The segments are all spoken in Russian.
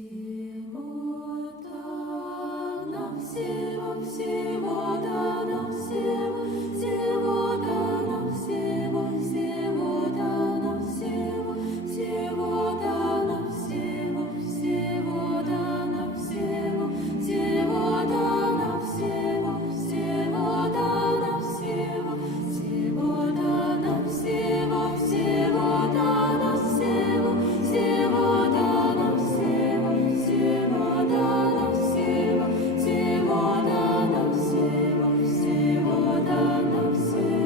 Всего-то нам всего, всего-то нам всего, всего-то нам всего, всего-то нам всего, всего-то нам всего, всего-то нам всего, всего-то нам всего, всего-то нам всего, всего-то нам всего, всего-то нам всего, всего-то нам всего, всего-то нам всего, всего-то нам всего, всего-то нам всего.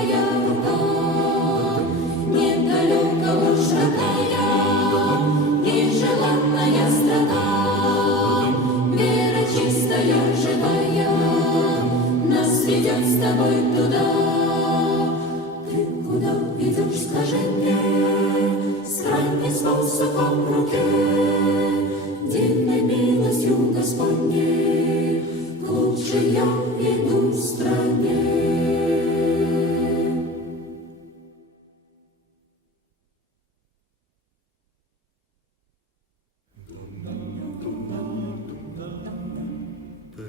Твоя рука, недалека уж родная, нежеланная страна, вера чистая, живая, нас ведет с тобой туда. Ты куда идешь, скажи мне, с крайней способом в руке, дивной милостью Господней, лучше я иду в стране.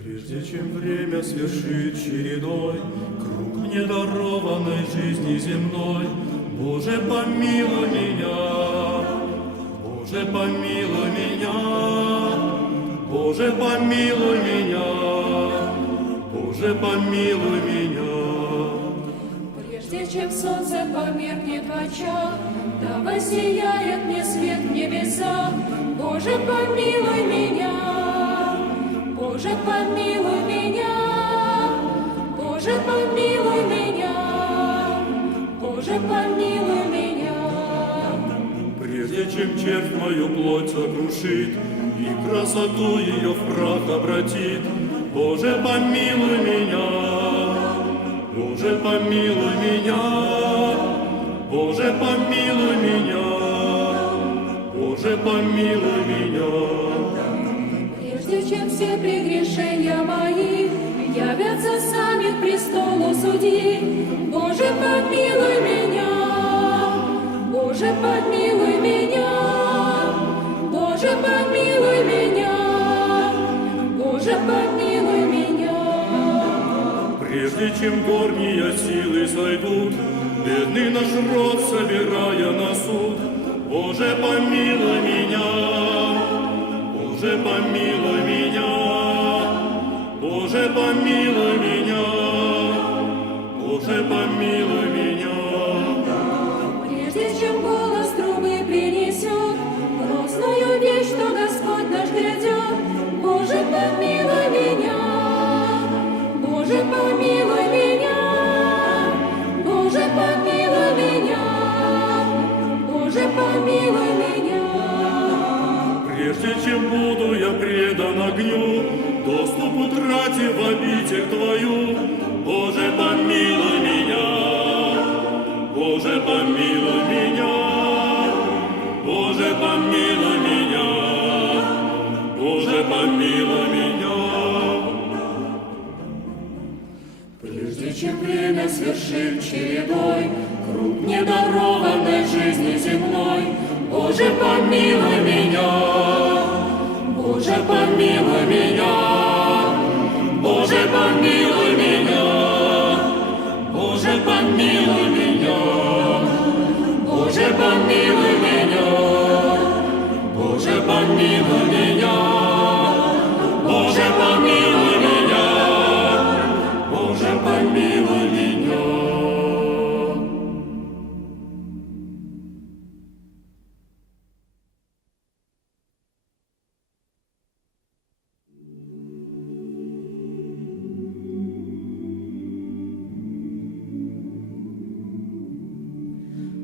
Прежде чем время свершит чередой круг мне дарованной жизни земной, Боже, помилуй меня, Боже, помилуй меня, Боже, помилуй меня, Боже, помилуй меня. Прежде чем солнце померкнет в очах, да воссияет мне свет в небесах, Боже, помилуй меня, Боже, помилуй меня, Боже, помилуй меня, Боже, помилуй меня. Прежде чем червь мою плоть сокрушит и красоту ее в прах обратит, Боже, помилуй меня, Боже, помилуй меня, Боже, помилуй меня, Боже, помилуй меня. Прежде чем все прегрешения мои явятся сами к престолу судьи, Боже, помилуй меня, Боже, помилуй меня, Боже, помилуй меня, Боже, помилуй меня. Прежде чем горние силы сойдут, бедный наш род собирая на суд, Боже, помилуй меня, Боже, помилуй меня, Боже, помилуй меня, Боже, помилуй меня. Прежде чем голос трубы принесет грозную вещь, что Господь наш грядет, Боже, помилуй меня, Боже, помилуй меня, Боже, помилуй меня, Боже, помилуй меня. Прежде чем буду я предан огню, доступ утратив в обитель Твою, Боже, помилуй меня, Боже, помилуй меня, Боже, помилуй меня, Боже, помилуй меня. Прежде чем время свершит чередой круг недарованной жизни земной, Боже, помилуй меня, Боже, помилуй меня, Боже, помилуй меня, Боже, помилуй меня, Боже, помилуй меня, Боже, помилуй меня, Боже, помилуй меня, Боже, помилуй меня.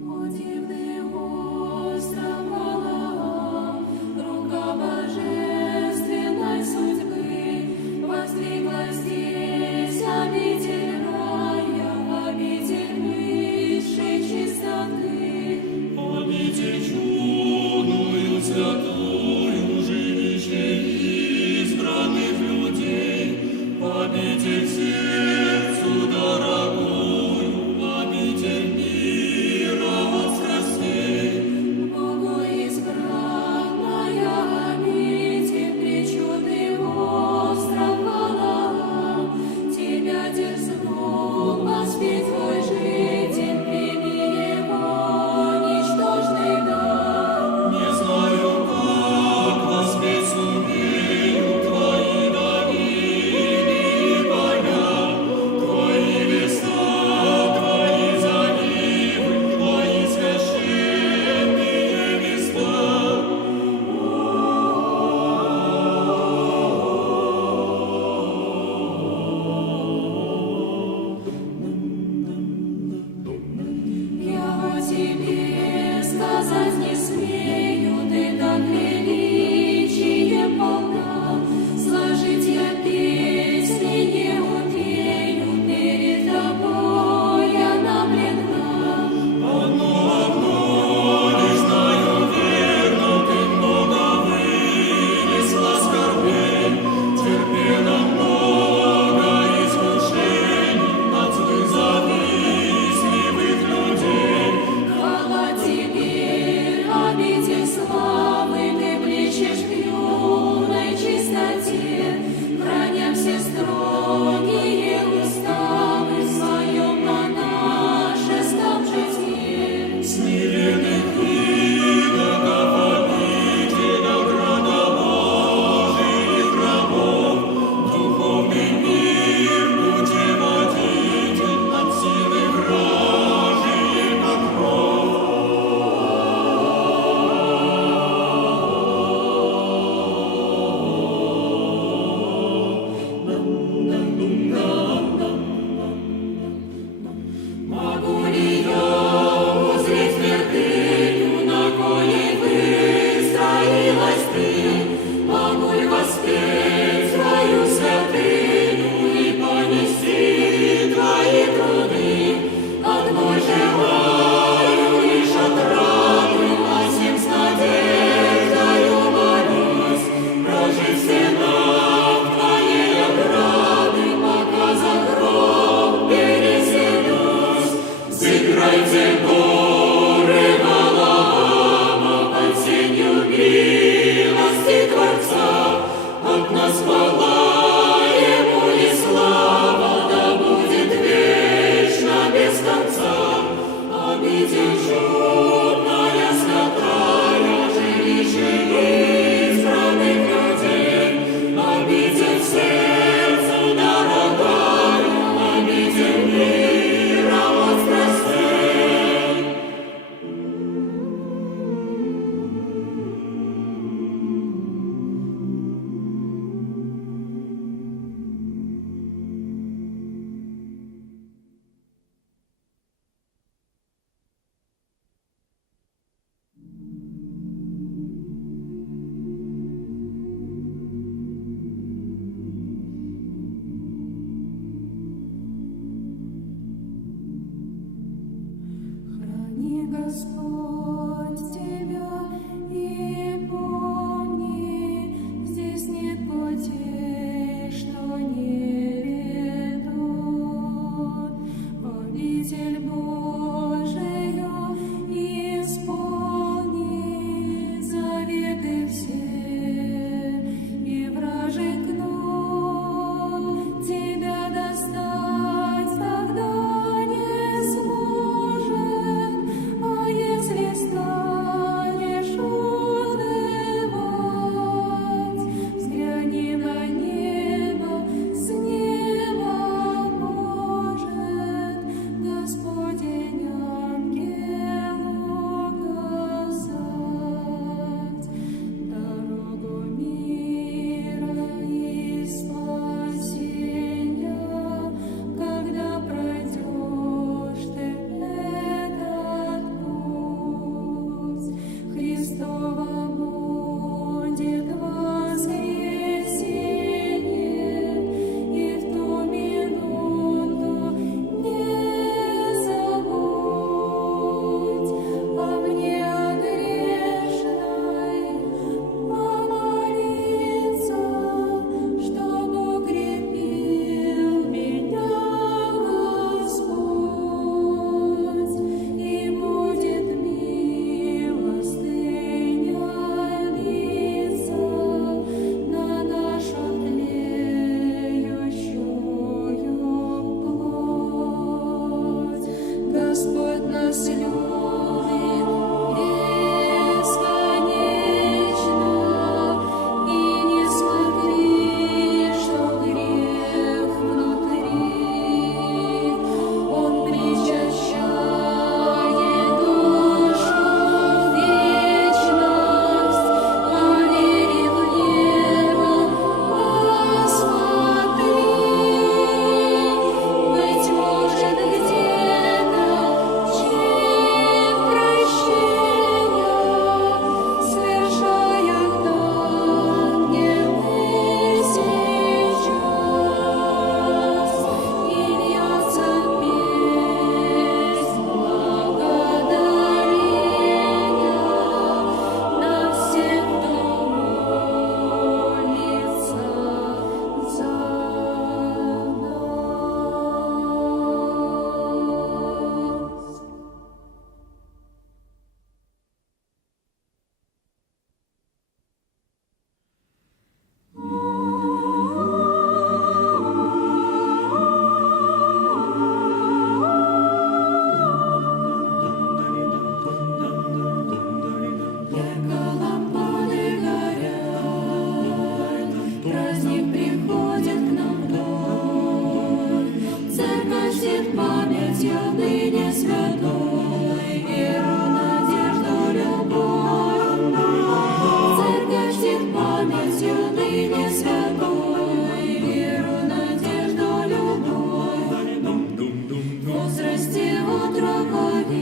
О, дивный остров Валаам, рука Божия. Господь тебя и помни, здесь нет путей, что не ведут в обитель Божию, исполни заветы все, и вражий кнут тебя достать тогда не сможет, а если станешь унывать, взгляни на небо, с неба может Господень ангел указать дорогу мира и спасения, когда пройдешь ты этот путь. Христово будет воскресенье, и в ту минуту не забудь о мне грешной помолиться, чтоб укрепил меня Господь, и будет милостыня литься на нашу тлеющую плоть. Господь нас любит бесконечно, и не смотри, что грех внутри. Он причащает душу в вечность, а верит в небо. Посмотри, быть может, где-то чин прощения совершают ангелы сейчас, и льется песнь благодарения на всех, кто молится за нас. Ярко лампады горят, праздник приходит к нам вновь. Церковь сидит памятью ныне святой, веру, надежду, любовь. Церковь сидит памятью ныне святой, веру, надежду, любовь. В возрасте отроковиц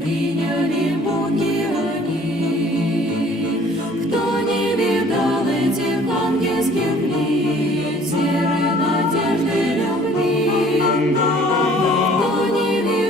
приняли муки они. Кто не видал этих ангельских лиц, веры, надежды, любви? Кто не видал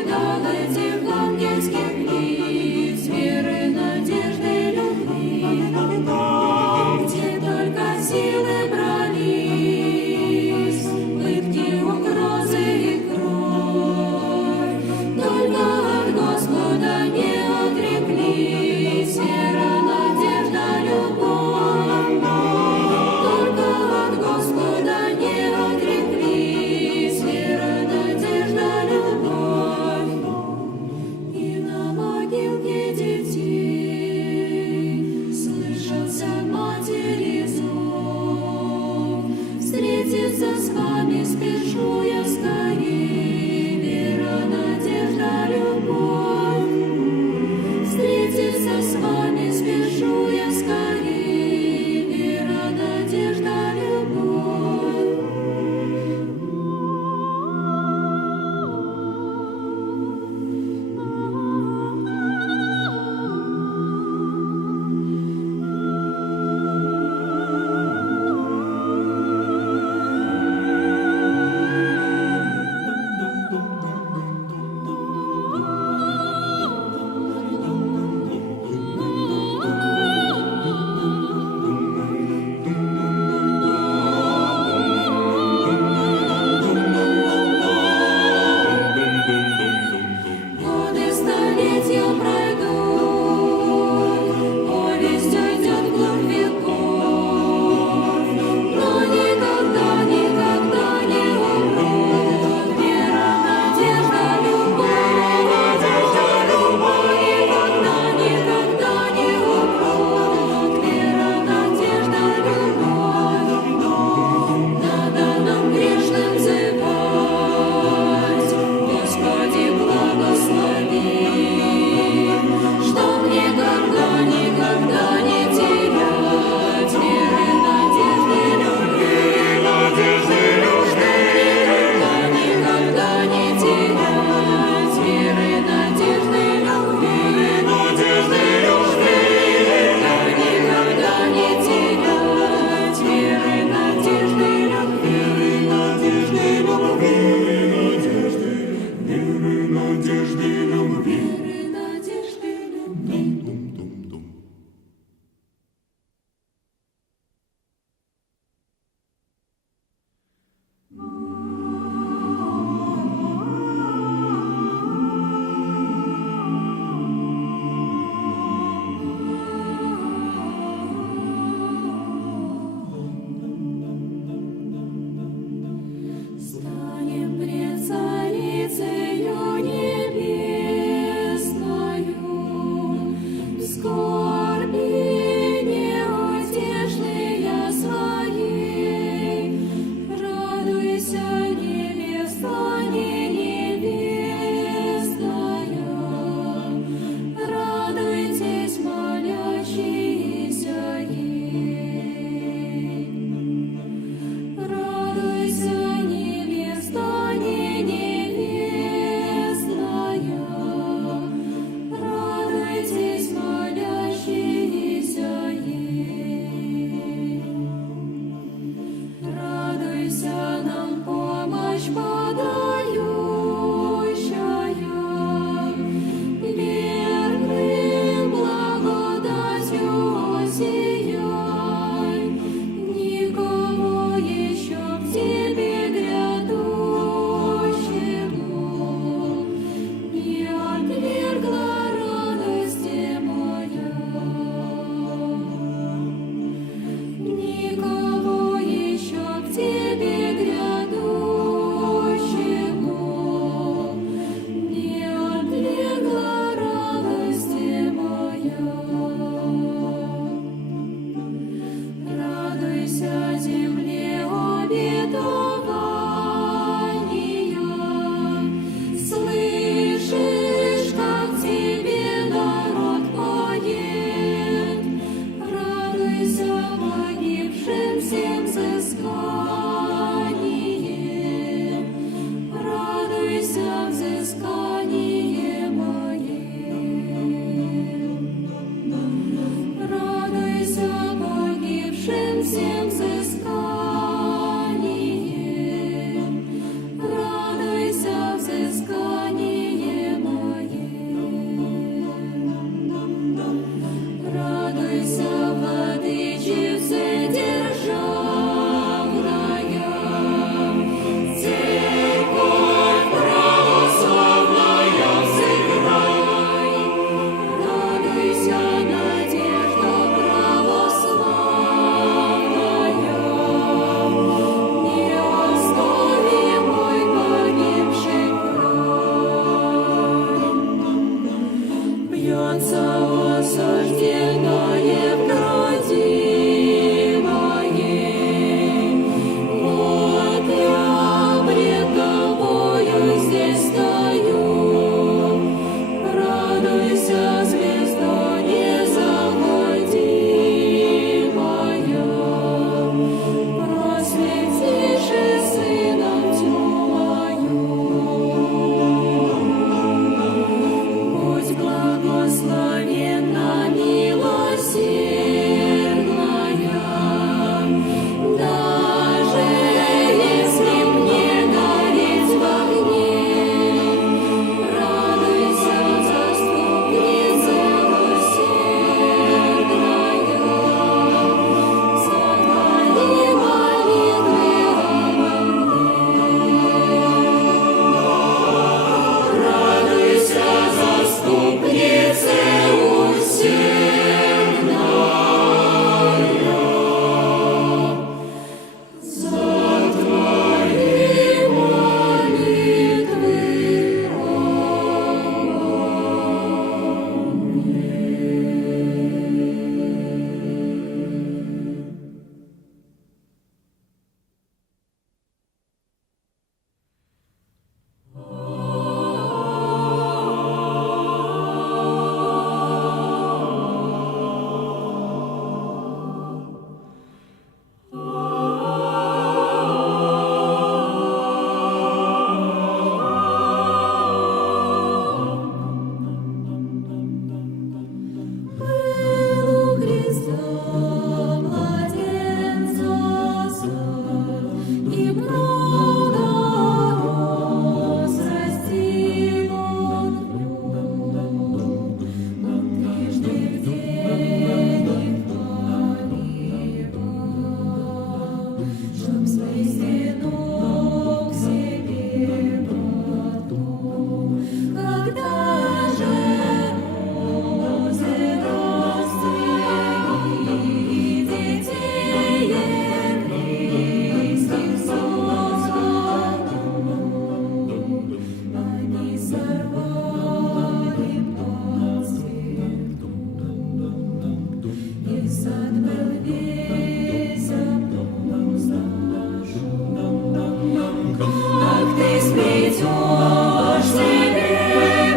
как ты сплетешь себе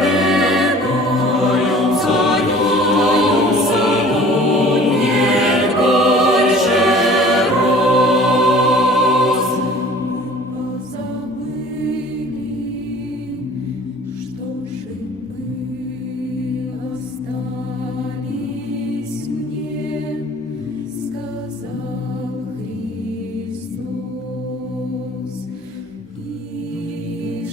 венок, в твоем саду нет больше роз. Мы позабыли, что шипы остались мне, сказал Христос, и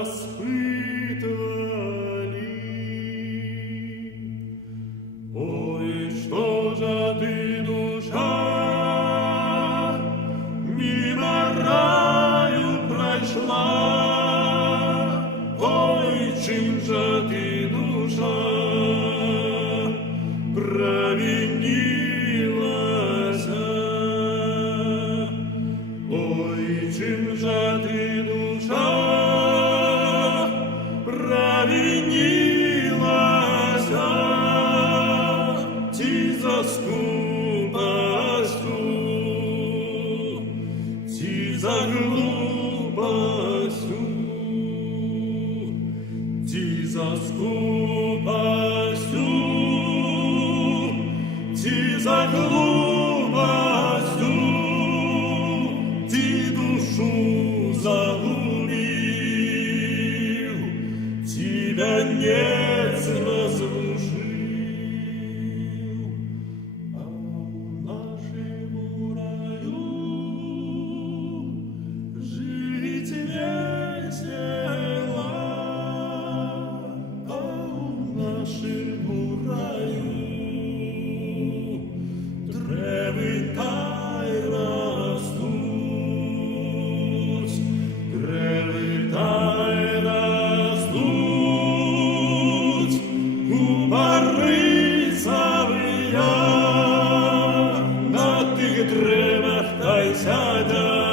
воспитывали. Ой, что же ты, душа, мимо раю прошла? Ой, чем же ты, душа, провинилась? Ой, чем же ты, душа, провинилась? Ти за скупостью, ти за глупостью, ти за скупостью, ти за глупостью, ти душу загубил, тебя нет разрушил. А в нашем раю жить весело, а в нашем раю травы тай растут, травы тай растут, у поры совыя на тых древах тай сядят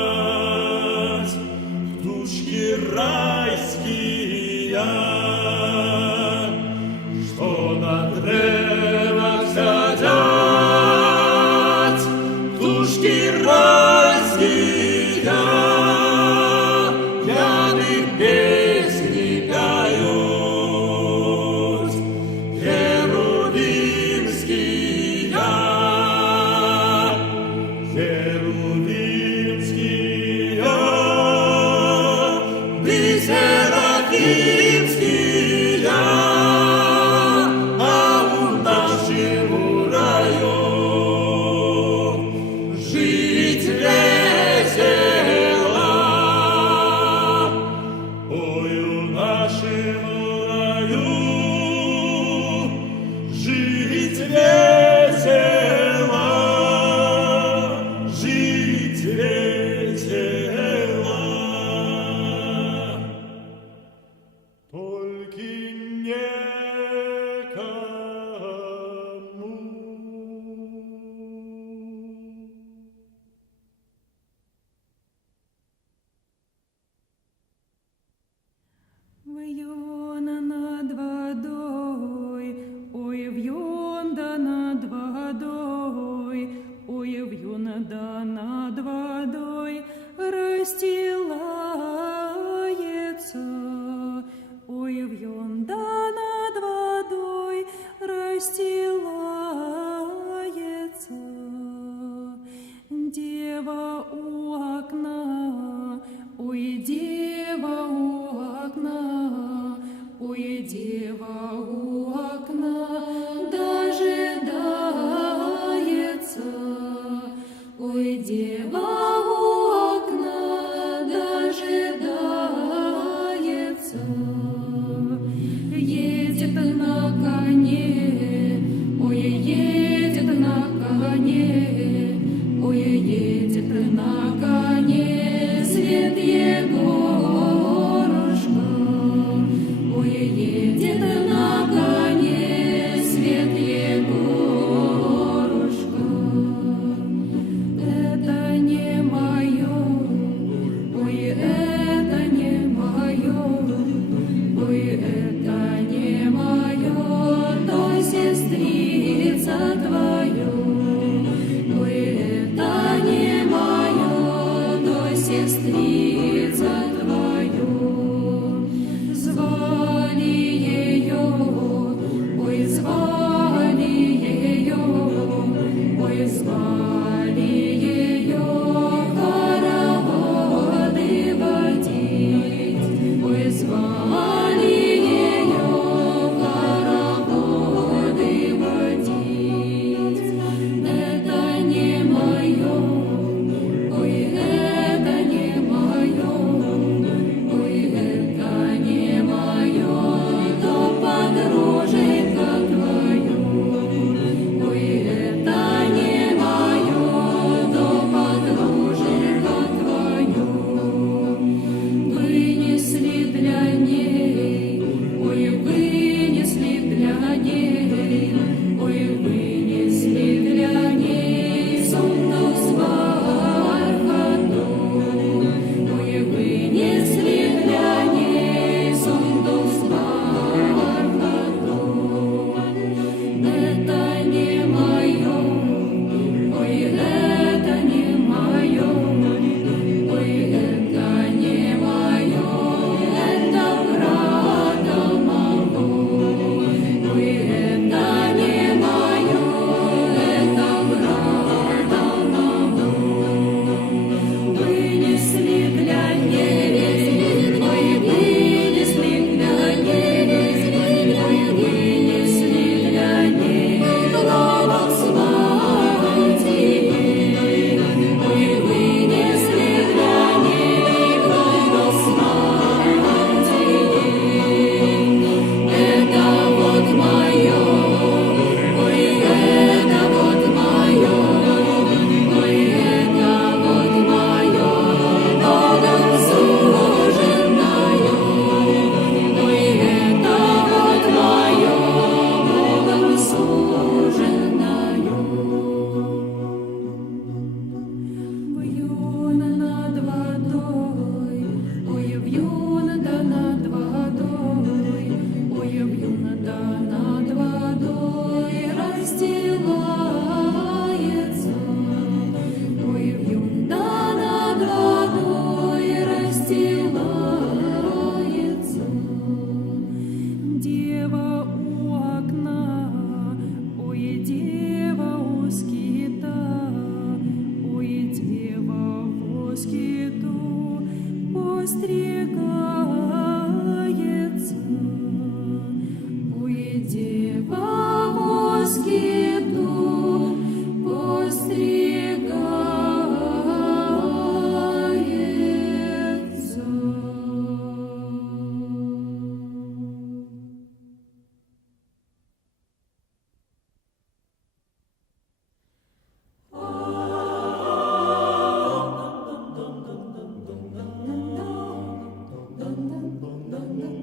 птушки райские, что на древах сядят птушки райские, гляды песни поют, херувимские, херувимские, ты серафимские, а у нашем раю жить весело. Ой, у нашем раю жить весело, жить весело. Только некому. Вьюн над водой, ой, вьюн да над водой, ой, вьюн да над водой расстилается, ой, вьюн да над водой расстилается. Дева у окна, ой, дева у окна, ой, дева у окна дожидается, ой, дева у окна дожидается. Едет на коне, ой, едет на коне, ой, едет на коне свет Егорушка, ой, едет на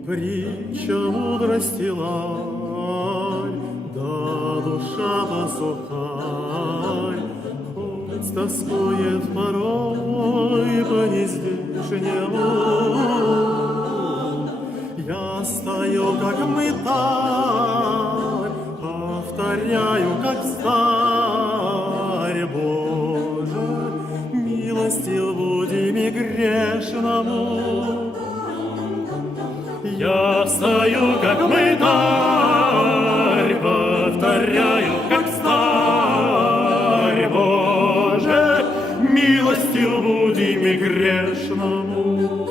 Притча мудрости ларь, да душа-то сухарь, хоть тоскует порой по нездешнему. Я стою, как мытарь, повторяю, как старь. Боже, милостив буди ми грешному. Я стою, как мытарь, повторяю, как старь. Боже, милостив буди ми грешному.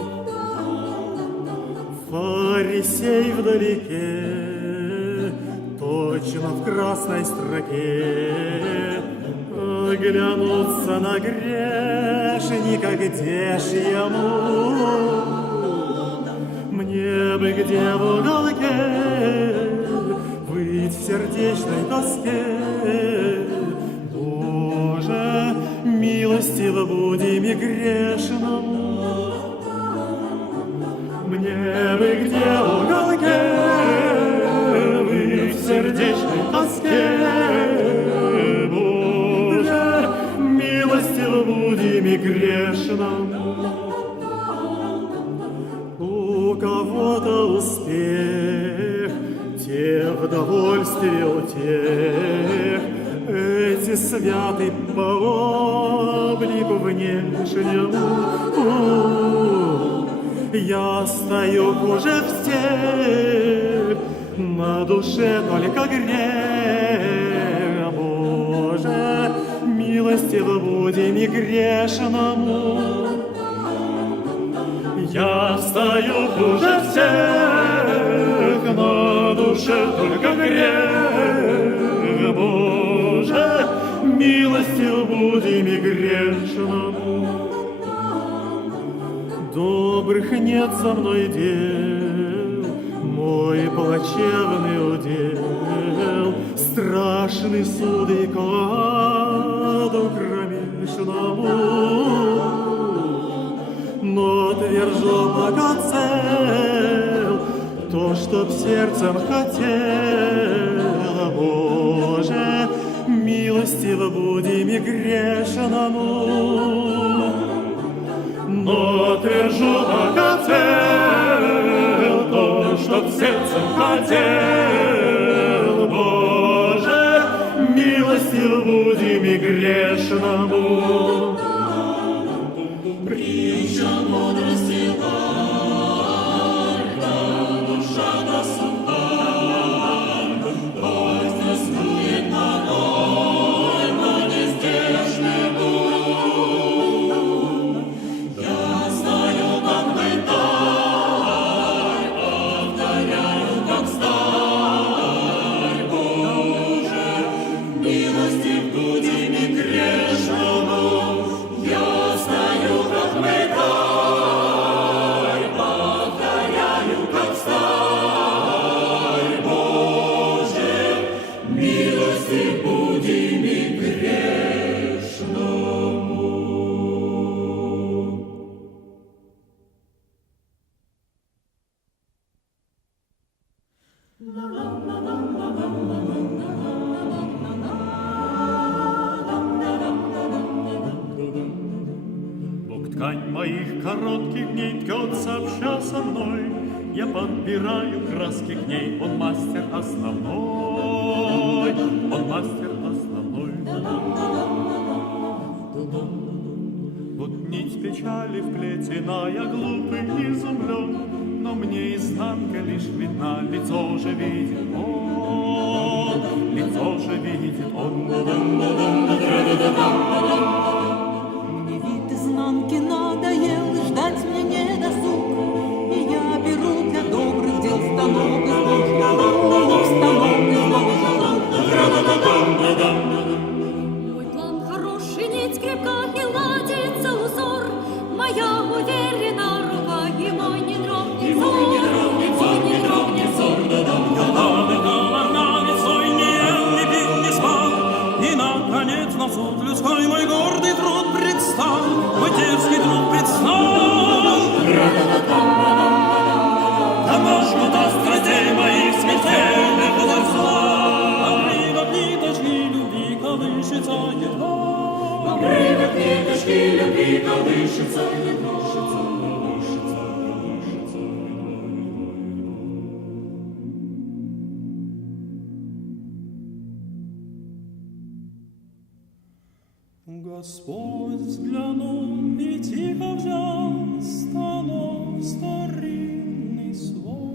Фарисей вдалеке, точно в красной строке, оглянуться на грешника, где ж ему? Мне бы где в уголке быть в сердечной тоске. Боже, милостиво буди ми грешному. Мне бы где в уголке быть в сердечной тоске. Боже, милостиво буди ми грешному. У кого-то успех, тех в довольстве утех, эти святы по облику внешнему. Я стою хуже всех, на душе только грех. Боже, милостиво буди ми грешному. Я стою хуже всех, на душе только грех. Боже, милостив буди ми грешному. Добрых нет за мной дел, мой плачевный удел, страшный суд и кладу кромешному. Но твержу пока цел то, что б сердцем хотел. Боже, милостиво буди ми грешному. Но твержу пока цел то, что б сердцем хотел. Боже, милостиво буди ми грешному. Притча мудрости ларь, да душа-то сухарь, хоть тоскует порой по нездешнему. Я стою, как мытарь, повторяю, как старь. Боже, милостив буди ми грешному. Я стою, как мытарь, повторяю, как старь. Боже, милостив буди ми грешному. Бог ткань моих коротких дней ткет сообща со мной. Я подбираю краски к ней, он мастер основной, он мастер основной. Вот нить печали вплетена, я глупый изумлен, но мне изнанка лишь видна, лицо же видит он, лицо же видит он. Мне вид изнанки надоел, ждать мне не досуг, и я беру для добрых дел станок из ложных рук, станок из ложных рук. Мой план хороший, нить крепка, и ладится узор, моя уверена рука, и мой не дрогнет взор, мой не дрогнет взор. И, наконец, на суд людской мой гордый труд предстал, мой дерзкий колышется едва. Господь взглянув і тихо взяв станок старинний свой.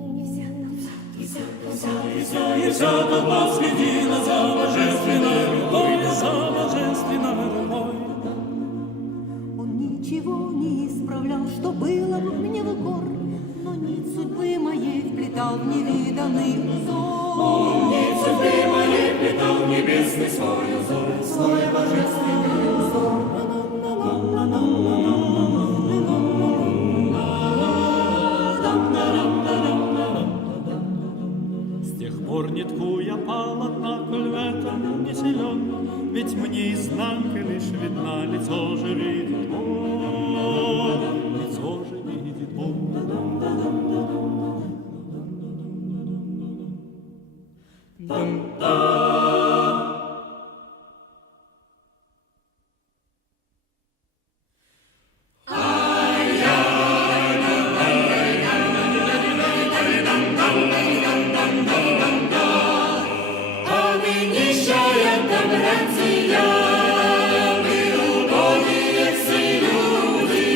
И вся толпа следила за божественной рукой, За божественной рукой. Он ничего не исправлял, что было бы мне в укор, но нить судьбы моей вплетал в невиданный узор. Нить судьбы моей вплетал в небесный свой узор, свой божественный узор. С тех пор не ткую я полотна, коль в этом не силен, ведь мне изнанка лишь видна, лицо же видит Бог, лицо же видит Бог. Нищая добратия, мы убогие все люди,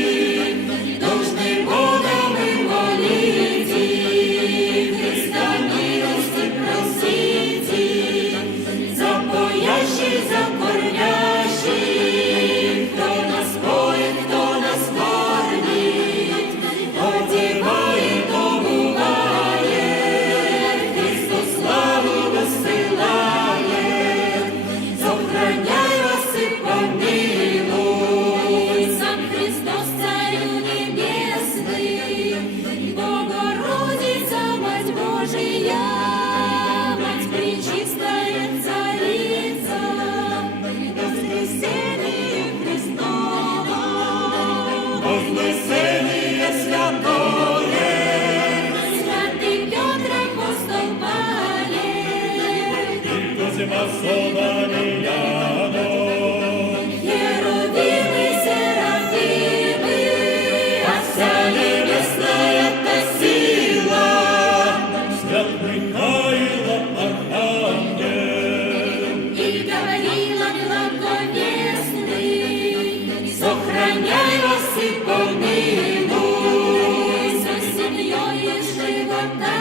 должны Бога мы молить, Христа милости просите, запоящий, закормящий, кто нас поет, кто нас кормит, одевает, обувает, Христос славу высылает. Сохраняй вас и помилуй, сам Христос, Царю Небесный, Богородица, Мать Божия, Мать Пречистая Царица, воскресение Христово, вознесение святое, святый Петр, апостол Павел, Зима Херувимы, серафимы, а вся небесная-то сила, свят Михаила Архангел, и говорила благовестный, сохраняй вас и помилуй, со семьей и живота